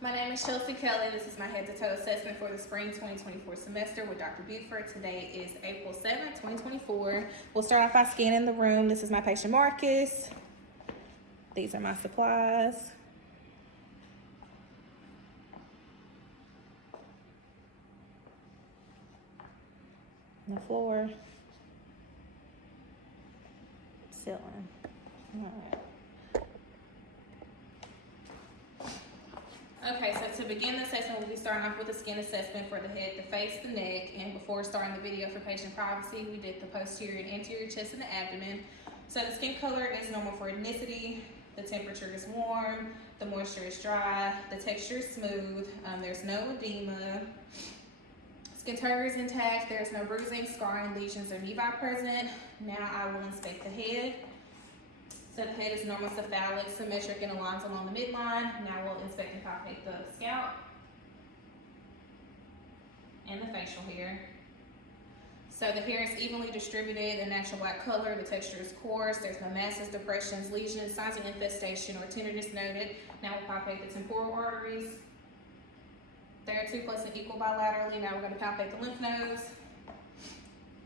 My name is Chelse Kelley. This is my head-to-toe assessment for the spring 2024 semester with Dr. Buford. Today is April 7th, 2024. We'll start off by scanning the room. This is my patient Marcus. These are my supplies. The floor. Ceiling. All right. Okay, so to begin the assessment, we'll be starting off with a skin assessment for the head, the face, the neck, and before starting the video for patient privacy, we did the posterior and anterior chest and the abdomen. So the skin color is normal for ethnicity, the temperature is warm, the moisture is dry, the texture is smooth, there's no edema, skin turgor is intact, there's no bruising, scarring, lesions, or nevi present. Now I will inspect the head. So the head is normal, cephalic, symmetric, and aligns along the midline. Now we'll inspect and palpate the scalp and the facial hair. So the hair is evenly distributed, a natural black color. The texture is coarse. There's no masses, depressions, lesions, signs of infestation, or tenderness noted. Now we'll palpate the temporal arteries. They are 2 plus and equal bilaterally. Now we're going to palpate the lymph nodes,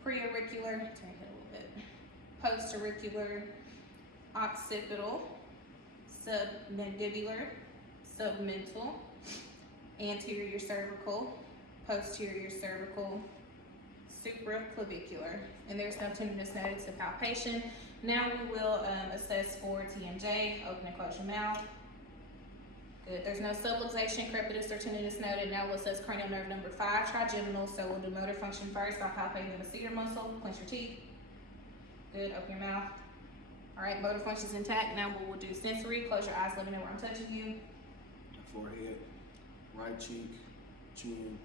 preauricular, turn it a little bit, postauricular, occipital, submandibular, submental, anterior cervical, posterior cervical, supraclavicular, and there's no tenderness noted to palpation. Now we will assess for TMJ, open and close your mouth. Good, there's no subluxation, crepitus, or tenderness noted. Now we'll assess cranial nerve number 5, trigeminal, so we'll do motor function first. I'll palpate the masseter muscle, clench your teeth. Good, open your mouth. All right, motor function's intact. Now we'll do sensory. Close your eyes, let me know where I'm touching you. Forehead, right cheek, chin,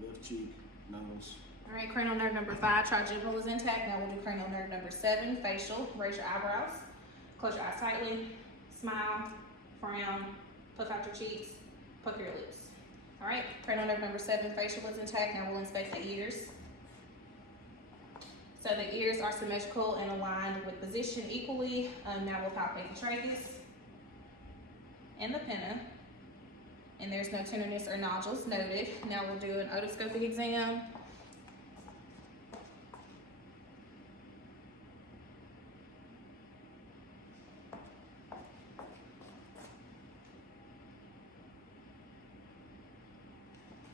left cheek, nose. All right, cranial nerve number 5, trigeminal is intact. Now we'll do cranial nerve number 7, facial. Raise your eyebrows. Close your eyes tightly. Smile, frown, puff out your cheeks, pucker your lips. All right, cranial nerve number 7, facial is intact. Now we'll inspect the ears. So the ears are symmetrical and aligned with position equally. Now we'll palpate the tragus and the pinna. And there's no tenderness or nodules noted. Now we'll do an otoscopic exam.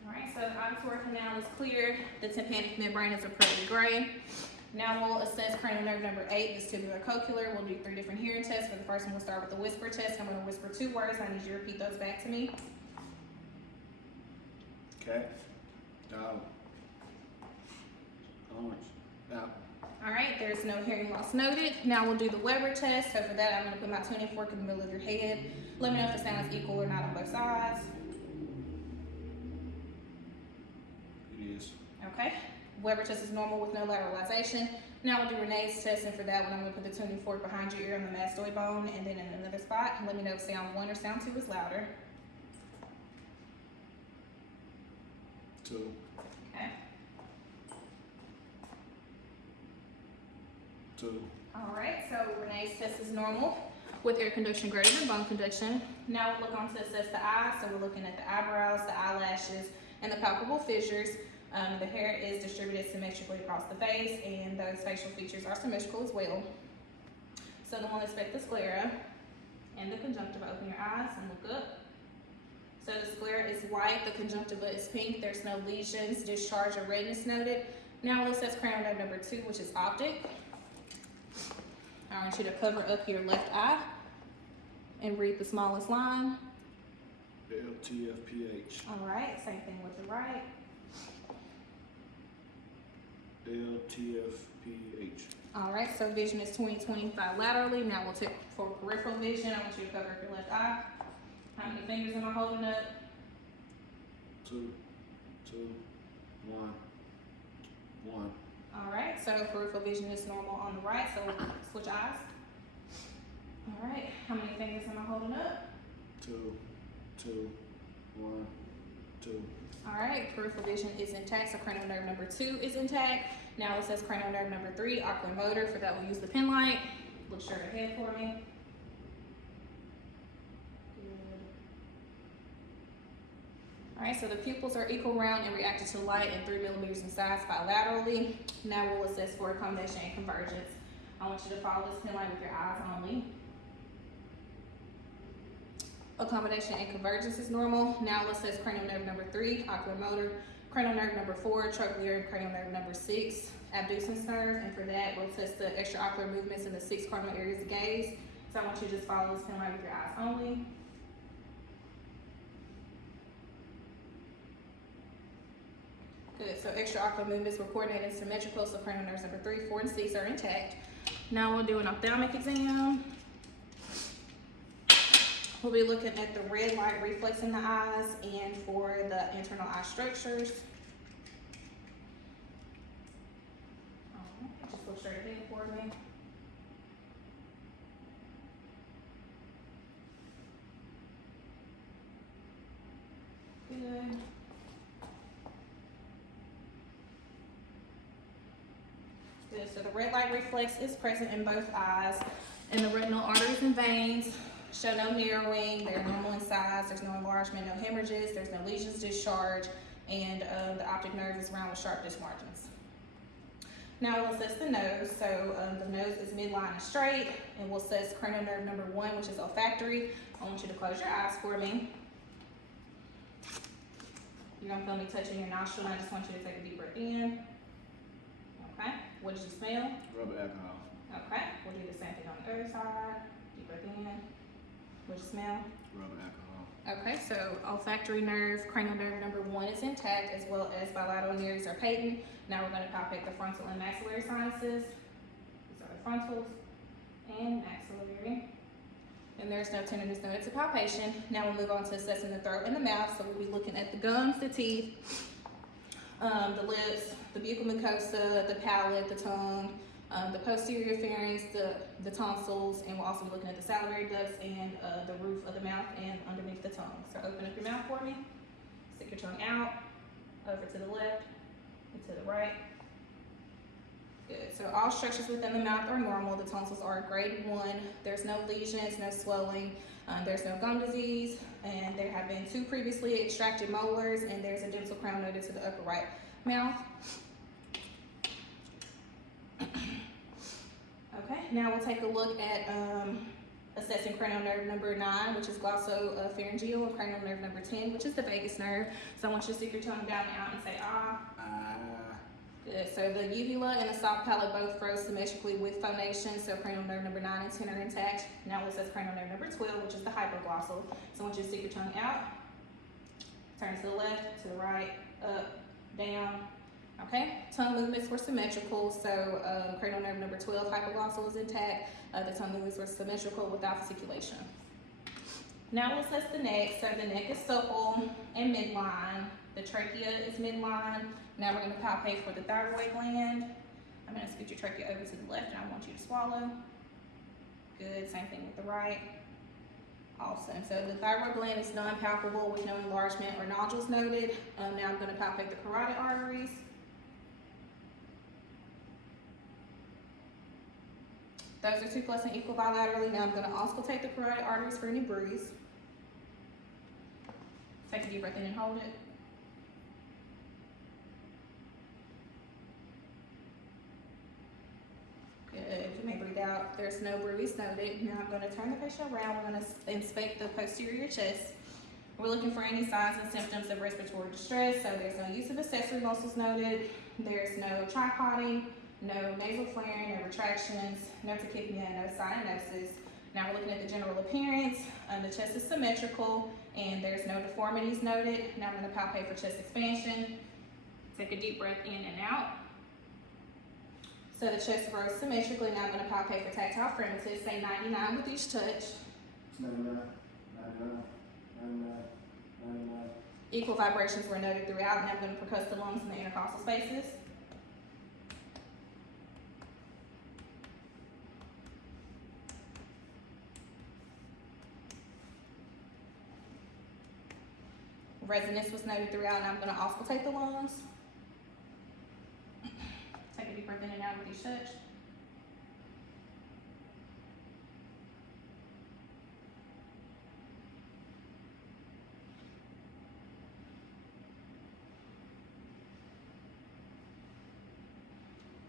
All right, so the auditory canal is clear. The tympanic membrane is a pearly gray. Now we'll assess cranial nerve number 8, vestibular cochlear. We'll do 3 different hearing tests. For the first one, we'll start with the whisper test. I'm going to whisper 2 words. I need you to repeat those back to me. Cat, dog, orange, apple. All right, there's no hearing loss noted. Now we'll do the Weber test. So for that, I'm going to put my tuning fork in the middle of your head. Let me know if the sound is equal or not on both sides. It is. Okay. Weber test is normal with no lateralization. Now we'll do Renee's test, and for that one, I'm going to put the tuning fork behind your ear on the mastoid bone and then in another spot. Let me know if sound 1 or sound 2 is louder. 2. Okay. 2. All right, so Renee's test is normal with air conduction greater than bone conduction. Now we'll look on to assess the eyes. So we're looking at the eyebrows, the eyelashes, and the palpable fissures. The hair is distributed symmetrically across the face, and those facial features are symmetrical as well. So then we'll inspect the sclera and the conjunctiva. Open your eyes and look up. So the sclera is white, the conjunctiva is pink, there's no lesions, discharge, or redness noted. Now we'll assess cranial nerve number 2, which is optic. I want you to cover up your left eye and read the smallest line. LTFPH. All right, same thing with the right. LTFPH. All right, so vision is 20/25 laterally. Now we'll take for peripheral vision. I want you to cover up your left eye. How many fingers am I holding up? 2, 1, 1. All right, so peripheral vision is normal on the right, so switch eyes. All right, how many fingers am I holding up? 2, 1, 2. All right, peripheral vision is intact, so cranial nerve number 2 is intact. Now it says cranial nerve number 3, oculomotor. For that, we'll use the pen light. Look straight ahead for me. All right, so the pupils are equal round and reacted to light and 3 millimeters in size bilaterally. Now we'll assess for accommodation and convergence. I want you to follow this pen line with your eyes only. Accommodation and convergence is normal. Now we'll assess cranial nerve number 3, oculomotor, cranial nerve number 4, trochlear, and cranial nerve number 6, abducens nerve. And for that, we'll test the extraocular movements in the 6 cardinal areas of gaze. So I want you to just follow this pen line with your eyes only. Good, so extraocular movements were coordinated and symmetrical, so cranial nerves number 3, 4, and 6 are intact. Now we'll do an ophthalmic exam. We'll be looking at the red light reflex in the eyes and for the internal eye structures. Just look straight ahead for me. Good. Good, so the red light reflex is present in both eyes, and the retinal arteries and veins show no narrowing, they're normal in size, there's no enlargement, no hemorrhages, there's no lesions discharged, and the optic nerve is round with sharp disc margins. Now we'll assess the nose. So the nose is midline and straight, and we'll assess cranial nerve number 1, which is olfactory. I want you to close your eyes for me. You're gonna feel me touching your nostril, and I just want you to take a deep breath in. Okay, what did you smell? Rubber alcohol. Okay, we'll do the same thing on the other side. Deep breath in. What did you smell? Rubber alcohol. Okay, so olfactory nerve, cranial nerve number 1 is intact, as well as bilateral nerves are patent. Now we're going to palpate the frontal and maxillary sinuses. These are the frontals and maxillary. And there's no tenderness noted to palpation. Now we'll move on to assessing the throat and the mouth. So we'll be looking at the gums, the teeth, the lips, the buccal mucosa, the palate, the tongue, the posterior pharynx, the tonsils, and we'll also be looking at the salivary ducts and the roof of the mouth and underneath the tongue. So open up your mouth for me. Stick your tongue out, over to the left and to the right. Good. So all structures within the mouth are normal. The tonsils are grade 1. There's no lesions, no swelling. There's no gum disease, and there have been 2 previously extracted molars, and there's a dental crown noted to the upper right mouth. Okay, now we'll take a look at assessing cranial nerve number 9, which is glossopharyngeal, and cranial nerve number 10, which is the vagus nerve. So I want you to stick your tongue down and out and say ah. Good. So the uvula and the soft palate both grow symmetrically with phonation. So cranial nerve number 9 and 10 are intact. Now we'll assess cranial nerve number 12, which is the hypoglossal. So I want you to stick your tongue out, turn to the left, to the right, up, down. Okay, tongue movements were symmetrical, so cranial nerve number 12, hypoglossal, is intact. The tongue movements were symmetrical without fasciculation. Now we'll assess the neck. So the neck is supple and midline. The trachea is midline. Now we're going to palpate for the thyroid gland. I'm going to scoot your trachea over to the left, and I want you to swallow. Good, same thing with the right. Awesome. So the thyroid gland is non-palpable with no enlargement or nodules noted. Now I'm going to palpate the carotid arteries. Those are 2 plus and equal bilaterally. Now I'm going to auscultate the carotid arteries for any bruise. Take a deep breath in and hold it. Good. You may breathe out. There's no bruise noted. Now I'm going to turn the patient around. We're going to inspect the posterior chest. We're looking for any signs and symptoms of respiratory distress. So there's no use of accessory muscles noted. There's no tripoding, no nasal flaring, no retractions, no tachypnea, no cyanosis. Now we're looking at the general appearance. The chest is symmetrical and there's no deformities noted. Now I'm going to palpate for chest expansion. Take a deep breath in and out. So the chest grows symmetrically. Now I'm going to palpate for tactile firmness. Say 99 with each touch. 99, 99, 99, 99. Equal vibrations were noted throughout. Now I'm going to percuss the lungs in the intercostal spaces. Resonance was noted throughout. Now I'm going to auscultate the lungs. Take a deep breath in and out with each touch.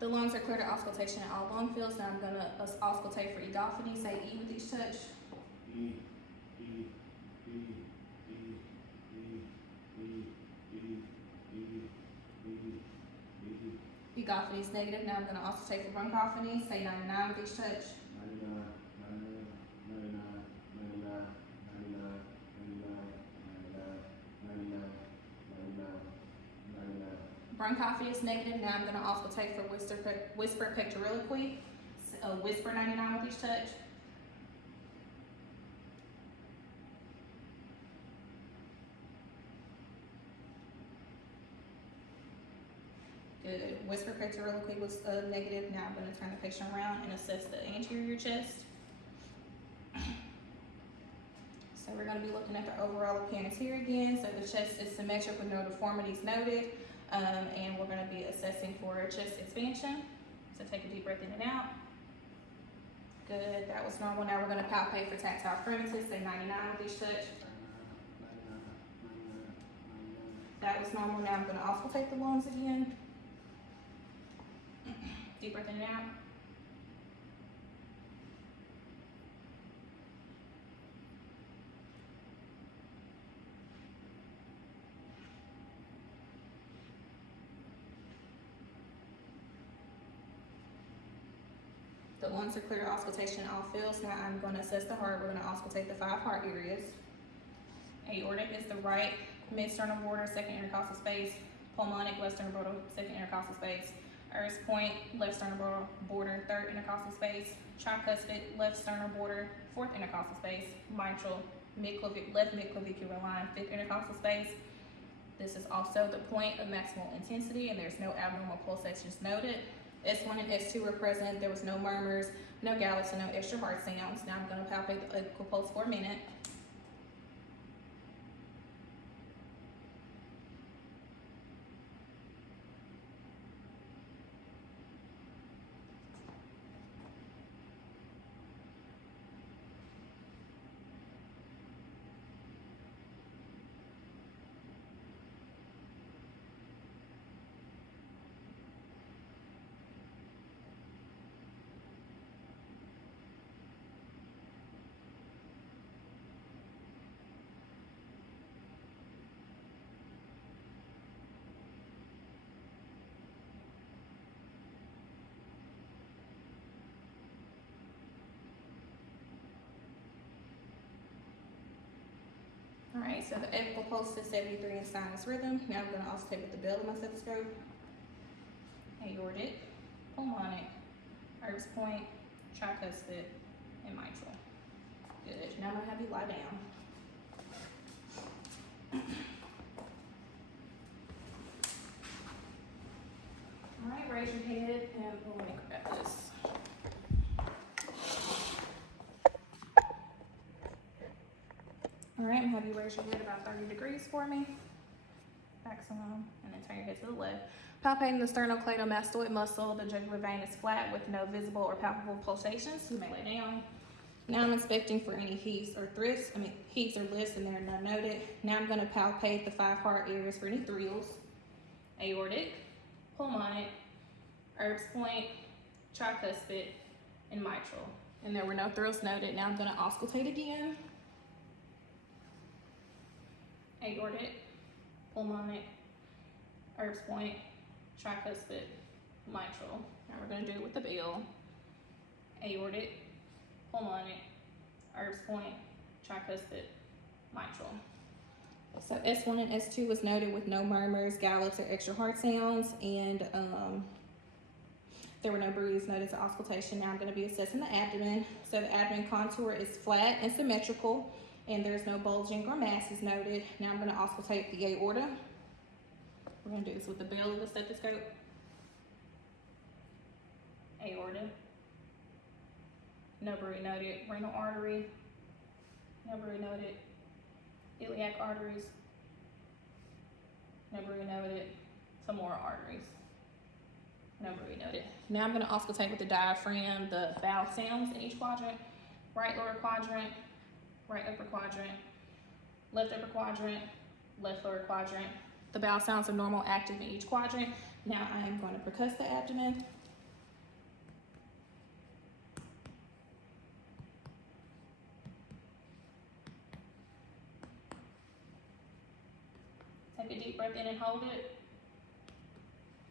The lungs are clear to auscultation in all lung fields. Now I'm gonna auscultate for egophony. Say E with each touch. E, E, E, E, E, E, E, E, E. Egophony is negative. Now I'm gonna auscultate for bronchophony. Say 99 with each touch. 99, 99, 99, 99, 99, 99, 99, 99. Bronchophony is negative. Now I'm gonna auscultate for whisper pectoriloquy. Whisper 99 with each touch. Good. Whisper pectoriloquy was negative. Now I'm going to turn the patient around and assess the anterior chest. So we're going to be looking at the overall appearance here again. So the chest is symmetric with no deformities noted. And we're going to be assessing for chest expansion. So take a deep breath in and out. Good. That was normal. Now we're going to palpate for tactile premises. Say 99 with each touch. That was normal. Now I'm going to auscultate the lungs again. Deep breath in and out. The lungs are clear to auscultation in all fields. Now I'm going to assess the heart. We're going to auscultate the 5 heart areas. Aortic is the right mid-sternal border, second intercostal space. Pulmonic, left sternal border, second intercostal space. Earth's point, left sternal border, third intercostal space. Tricuspid, left sternal border, fourth intercostal space. Mitral, left mid-clavicular line, fifth intercostal space. This is also the point of maximal intensity, and there's no abnormal pulsations noted. S1 and S2 were present. There was no murmurs, no gallops, and no extra heart sounds. Now I'm going to palpate the apical pulse for a minute. All right, so the apical pulse is 73 in sinus rhythm. Now I'm going to auscultate with the bell of my stethoscope. Aortic, pulmonic, Erb's point, tricuspid, and mitral. Good. Now I'm going to have you lie down. All right, raise your head and let me grab this. All right, I'm gonna have you raise your head about 30 degrees for me. Back some, and then turn your head to the left. Palpating the sternocleidomastoid muscle, the jugular vein is flat with no visible or palpable pulsations. You may lay down. Now I'm inspecting for any heaves or heaves or lifts, and there are none noted. Now I'm gonna palpate the 5 heart areas for any thrills. Aortic, pulmonic, Erb's point, tricuspid, and mitral. And there were no thrills noted. Now I'm gonna auscultate again. Aortic, pulmonic, Erb's point, tricuspid, mitral. Now we're going to do it with the bell. Aortic, pulmonic, Erb's point, tricuspid, mitral. So S1 and S2 was noted with no murmurs, gallops, or extra heart sounds, and there were no bruises noted to auscultation. Now I'm going to be assessing the abdomen. So the abdomen contour is flat and symmetrical, and there's no bulging or masses noted. Now I'm going to auscultate the aorta. We're going to do this with the bell of the stethoscope. Aorta. No bruit noted. Renal artery. No bruit noted. Iliac arteries. No bruit noted. Femoral arteries. No bruit noted. Now I'm going to auscultate with the diaphragm the vowel sounds in each quadrant. Right lower quadrant. Right upper quadrant, left upper quadrant, left lower quadrant. The bowel sounds are normal, active in each quadrant. Now I am going to percuss the abdomen. Take a deep breath in and hold it.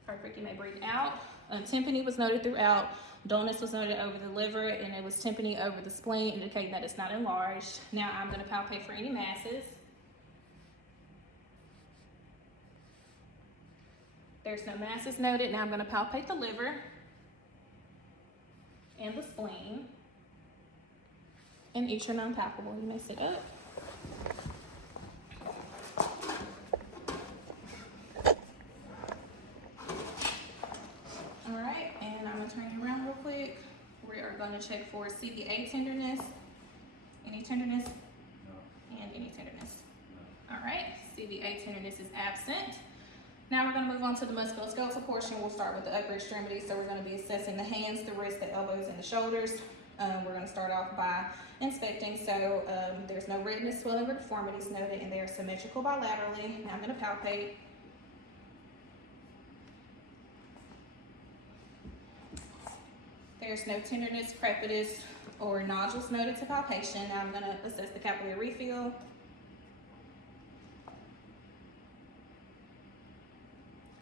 Perfect, you may breathe out. Tympany was noted throughout. Dullness was noted over the liver, and it was tympany over the spleen, indicating that it's not enlarged. Now I'm gonna palpate for any masses. There's no masses noted. Now I'm gonna palpate the liver and the spleen. And each are non-palpable. You may sit up. All right, and I'm gonna turn you around real quick. We are gonna check for CVA tenderness. Any tenderness? No. And any tenderness? No. All right, CVA tenderness is absent. Now we're gonna move on to the musculoskeletal portion. We'll start with the upper extremities. So we're gonna be assessing the hands, the wrists, the elbows, and the shoulders. We're gonna start off by inspecting. So there's no redness, swelling, or deformities noted, and they are symmetrical bilaterally. Now I'm gonna palpate. There's no tenderness, crepitus, or nodules noted to palpation. Now I'm gonna assess the capillary refill.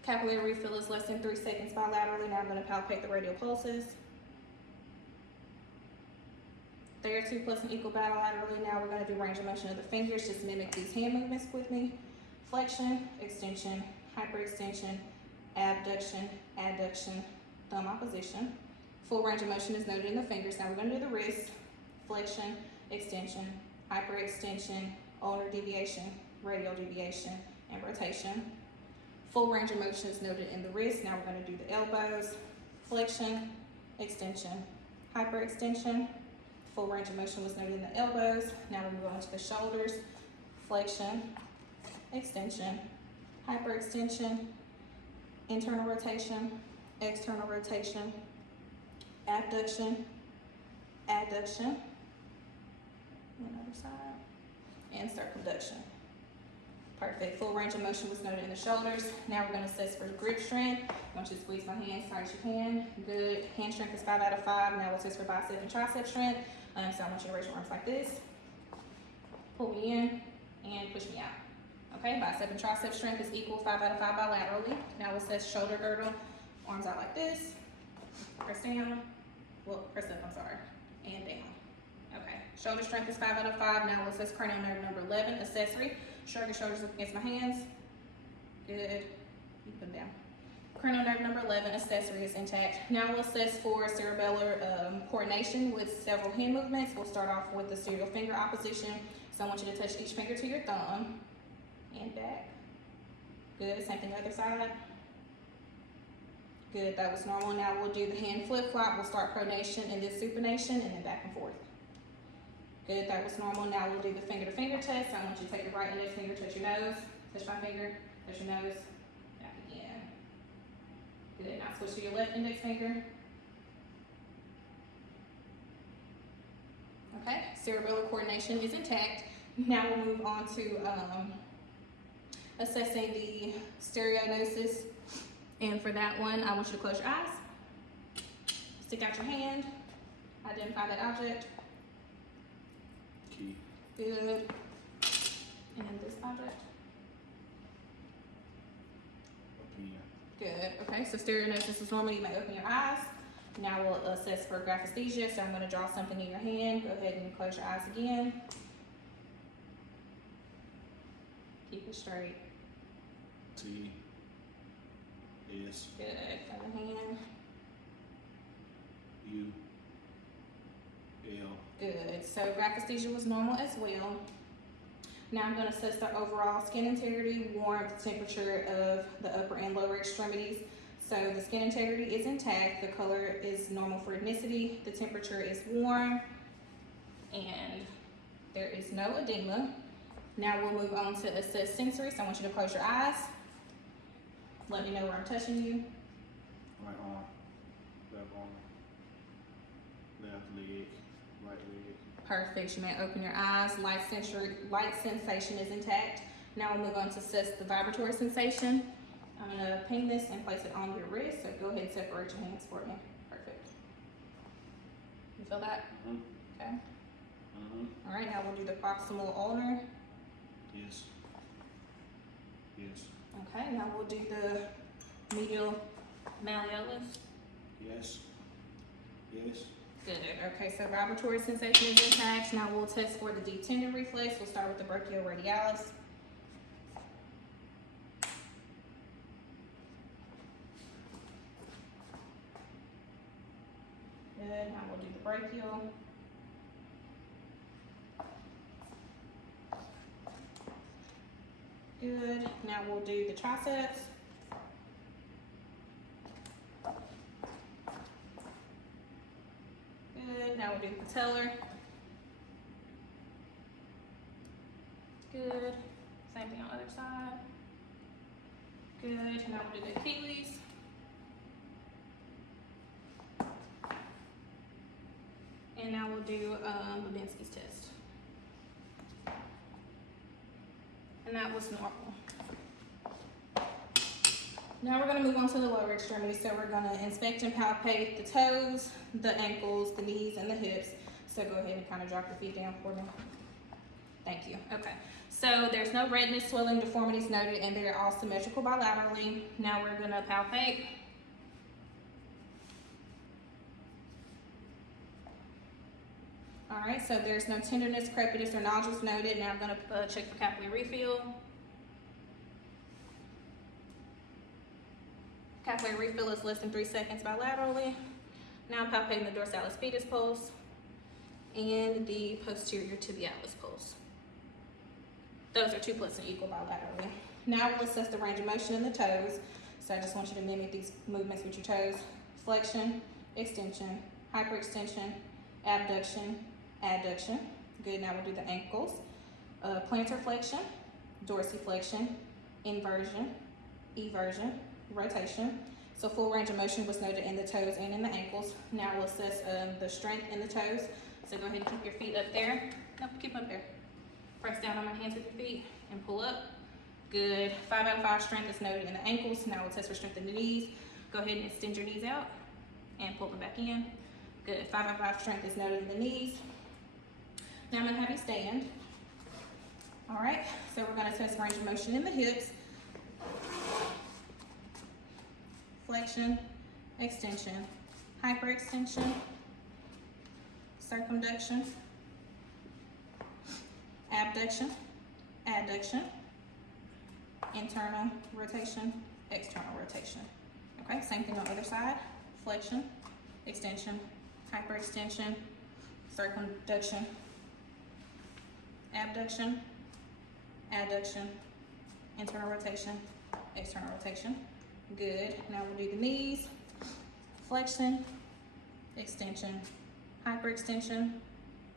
Capillary refill is less than 3 seconds bilaterally. Now I'm gonna palpate the radial pulses. They are 2 plus and equal bilaterally. Now we're gonna do range of motion of the fingers. Just mimic these hand movements with me. Flexion, extension, hyperextension, abduction, adduction, thumb opposition. Full range of motion is noted in the fingers. Now we're gonna do the wrist. Flexion, extension, hyperextension, ulnar deviation, radial deviation, and rotation. Full range of motion is noted in the wrist. Now we're gonna do the elbows. Flexion, extension, hyperextension. Full range of motion was noted in the elbows. Now we move on to the shoulders. Flexion, extension, hyperextension, internal rotation, external rotation, abduction, adduction, another side, and circumduction. Perfect. Full range of motion was noted in the shoulders. Now we're going to assess for grip strength. I want you to squeeze my hand as tight as you can. Good. Hand strength is 5 out of 5. Now we'll assess for bicep and tricep strength. So I want you to raise your arms like this. Pull me in and push me out. Okay, bicep and tricep strength is equal, 5 out of 5 bilaterally. Now we'll assess shoulder girdle. Arms out like this. Press down. Well, press up, I'm sorry. And down. Okay, shoulder strength is 5 out of 5. Now we'll assess cranial nerve number 11, accessory. Shrug your shoulders up against my hands. Good. You put them down. Cranial nerve number 11, accessory, is intact. Now we'll assess for cerebellar coordination with several hand movements. We'll start off with the serial finger opposition. So I want you to touch each finger to your thumb and back. Good. Same thing other side. Good. That was normal. Now we'll do the hand flip flop. We'll start pronation and then supination and then back and forth. Good. That was normal. Now we'll do the finger to finger test. I want you to take your right index finger, touch your nose, touch my finger, touch your nose, back again. Good. Now switch to your left index finger. Okay. Cerebellar coordination is intact. Now we'll move on to assessing the stereognosis. And for that one, I want you to close your eyes. Stick out your hand. Identify that object. Key. Good. And this object. Opinion. Good. Okay, so stereognosis is normal. You may open your eyes. Now we'll assess for graphesthesia. So I'm going to draw something in your hand. Go ahead and close your eyes again. Keep it straight. T. S. Good. Other hand. U. L. Good. So graphesthesia was normal as well. Now I'm going to assess the overall skin integrity, warmth, temperature of the upper and lower extremities. So the skin integrity is intact. The color is normal for ethnicity. The temperature is warm. And there is no edema. Now we'll move on to assess sensory. So I want you to close your eyes. Let me know where I'm touching you. Right arm. Left arm. Left leg. Right leg. Perfect. You may open your eyes. Light sensation is intact. Now we'll move on to assess the vibratory sensation. I'm going to pin this and place it on your wrist. So go ahead and separate your hands for me. Perfect. You feel that? Mm-hmm. Okay. Mm-hmm. All right. Now we'll do the proximal ulnar. Yes. Yes. Okay, now we'll do the medial malleolus. Yes. Yes. Good. Okay, so vibratory sensation is intact. Now we'll test for the deep tendon reflex. We'll start with the brachioradialis. Good. Now we'll do the brachial. Good. Now we'll do the triceps. Good. Now we'll do the patellar. Good. Same thing on the other side. Good. Now we'll do the Achilles. And now we'll do Babinski's test. And that was normal. Now we're gonna move on to the lower extremity. So we're gonna inspect and palpate the toes, the ankles, the knees, and the hips. So go ahead and kind of drop your feet down for me. Thank you. Okay. So there's no redness, swelling, deformities noted, and they're all symmetrical bilaterally. Now we're gonna palpate. All right, so there's no tenderness, crepitus, or nodules noted. Now I'm gonna check for capillary refill. Capillary refill is less than 3 seconds bilaterally. Now I'm palpating the dorsalis pedis pulse and the posterior tibialis pulse. Those are 2 plus and equal bilaterally. Now we'll assess the range of motion in the toes. So I just want you to mimic these movements with your toes. Flexion, extension, hyperextension, abduction, adduction. Good, now we'll do the ankles. Plantar flexion, dorsiflexion, inversion, eversion, rotation. So full range of motion was noted in the toes and in the ankles. Now we'll assess the strength in the toes. So go ahead and keep your feet up there. Nope, keep them up there. Press down on my hands with your feet and pull up. Good. 5 out of 5 strength is noted in the ankles. Now we'll test for strength in the knees. Go ahead and extend your knees out and pull them back in. Good. 5 out of 5 strength is noted in the knees. Now I'm gonna have you stand. All right, so we're gonna test range of motion in the hips. Flexion, extension, hyperextension, circumduction, abduction, adduction, internal rotation, external rotation. Okay, same thing on the other side. Flexion, extension, hyperextension, circumduction, abduction, adduction, internal rotation, external rotation. Good. Now we'll do the knees. Flexion, extension, hyperextension.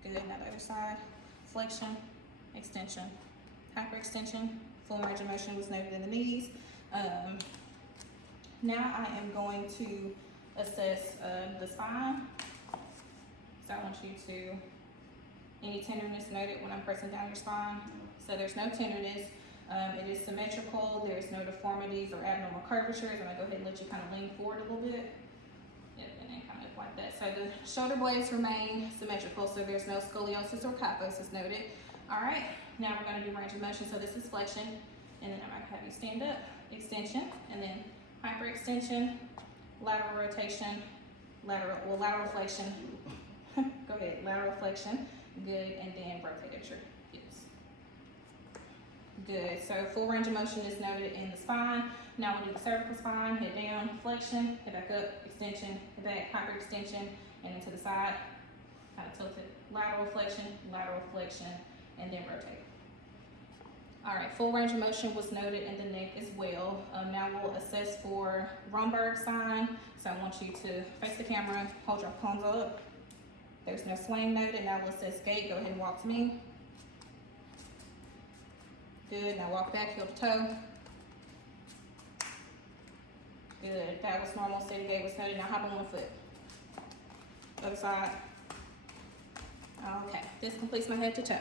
Good. Now the other side. Flexion, extension, hyperextension. Full range of motion was noted in the knees. Now I am going to assess the spine. So I want you to, any tenderness noted when I'm pressing down your spine. So there's no tenderness. It is symmetrical. There's no deformities or abnormal curvatures. I'm gonna go ahead and let you kind of lean forward a little bit. Yep, and then kind of like that. So the shoulder blades remain symmetrical. So there's no scoliosis or kyphosis noted. All right, now we're gonna do range of motion. So this is flexion, and then I'm gonna have you stand up, extension, and then hyperextension, lateral rotation, lateral flexion. Go ahead, lateral flexion. Good, and then rotate at your hips. Good, so full range of motion is noted in the spine. Now we'll do the cervical spine, head down, flexion, head back up, extension, head back, hyperextension, and then to the side, kind of tilt it, lateral flexion, and then rotate. All right, full range of motion was noted in the neck as well. Now we'll assess for Romberg sign. So I want you to face the camera, hold your palms up. There's no swaying noted. Now we'll assess gait. Go ahead and walk to me. Good. Now walk back, heel to toe. Good. That was normal. Steady gait was noted. Now hop on one foot. Other side. Okay. This completes my head to toe.